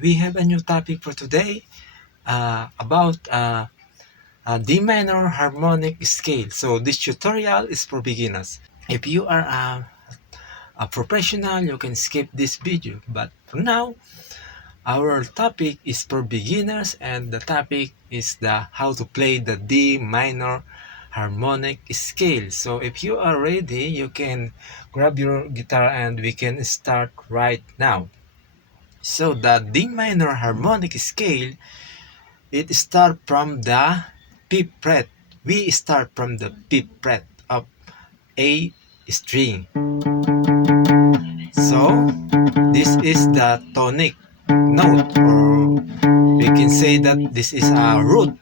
we have a new topic for today about D minor harmonic scale. So this tutorial is for beginners. If you are a professional, you can skip this video. But for now, our topic is for beginners, and the topic is the how to play the D minor harmonic scale. So if you are ready, you can grab your guitar and we can start right now. So the D minor harmonic scale, it starts from the fifth fret. We start from the fifth fret of A string. So this is the tonic note, or we can say that this is a root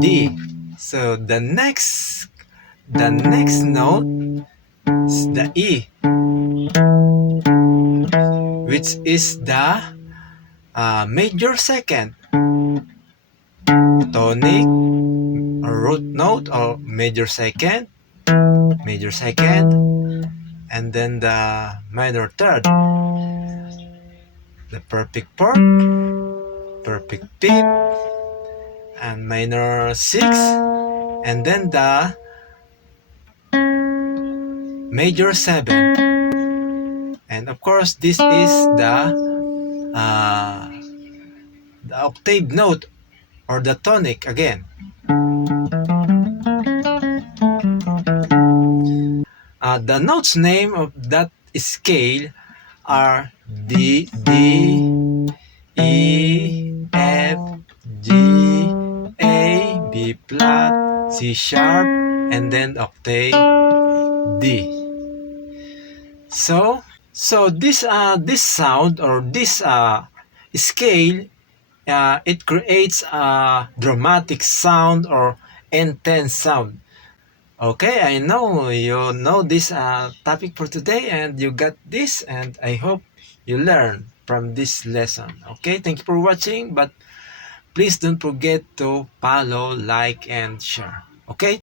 D. So the next note is the E, which is the major second tonic or root note, or major second, and then the minor third, the perfect fourth, perfect fifth, and minor sixth, and then the major seventh. And of course, this is the octave note, or the tonic again. The notes name of that scale are D, E, F, G, A, B flat, C sharp, and then octave D. So this sound, or this scale, it creates a dramatic sound or intense sound. Okay, I know you know this topic for today, and you got this, and I hope you learn from this lesson. Okay, thank you for watching, but please don't forget to follow, like, and share. Okay.